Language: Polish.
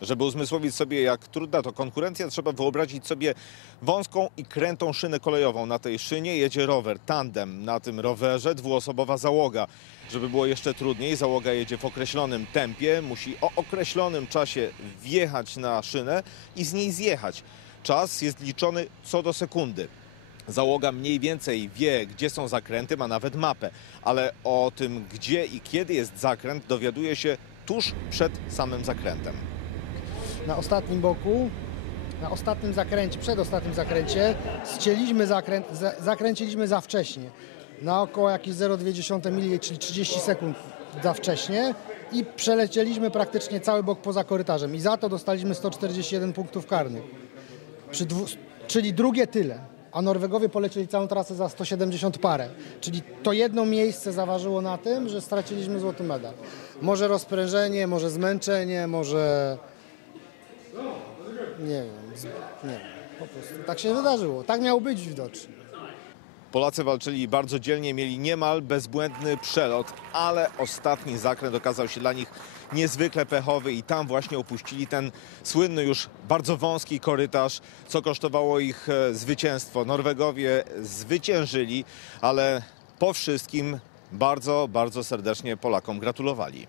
Żeby uzmysłowić sobie, jak trudna to konkurencja, trzeba wyobrazić sobie wąską i krętą szynę kolejową. Na tej szynie jedzie rower, tandem. Na tym rowerze dwuosobowa załoga. Żeby było jeszcze trudniej, załoga jedzie w określonym tempie, musi o określonym czasie wjechać na szynę i z niej zjechać. Czas jest liczony co do sekundy. Załoga mniej więcej wie, gdzie są zakręty, ma nawet mapę, ale o tym, gdzie i kiedy jest zakręt, dowiaduje się tuż przed samym zakrętem. Na ostatnim boku, na ostatnim zakręcie, przedostatnim zakręcie, ścięliśmy zakręt, za, zakręciliśmy za wcześnie. Na około jakieś 0,2 mili, czyli 30 sekund za wcześnie i przelecieliśmy praktycznie cały bok poza korytarzem i za to dostaliśmy 141 punktów karnych. Dwu, czyli drugie tyle. A Norwegowie polecieli całą trasę za 170 parę. Czyli to jedno miejsce zaważyło na tym, że straciliśmy złoty medal. Może rozprężenie, może zmęczenie, może nie wiem, nie wiem, po prostu tak się wydarzyło. Tak miało być widocznie. Polacy walczyli bardzo dzielnie, mieli niemal bezbłędny przelot, ale ostatni zakręt okazał się dla nich niezwykle pechowy i tam właśnie opuścili ten słynny już bardzo wąski korytarz, co kosztowało ich e, zwycięstwo. Norwegowie zwyciężyli, ale po wszystkim bardzo, bardzo serdecznie Polakom gratulowali.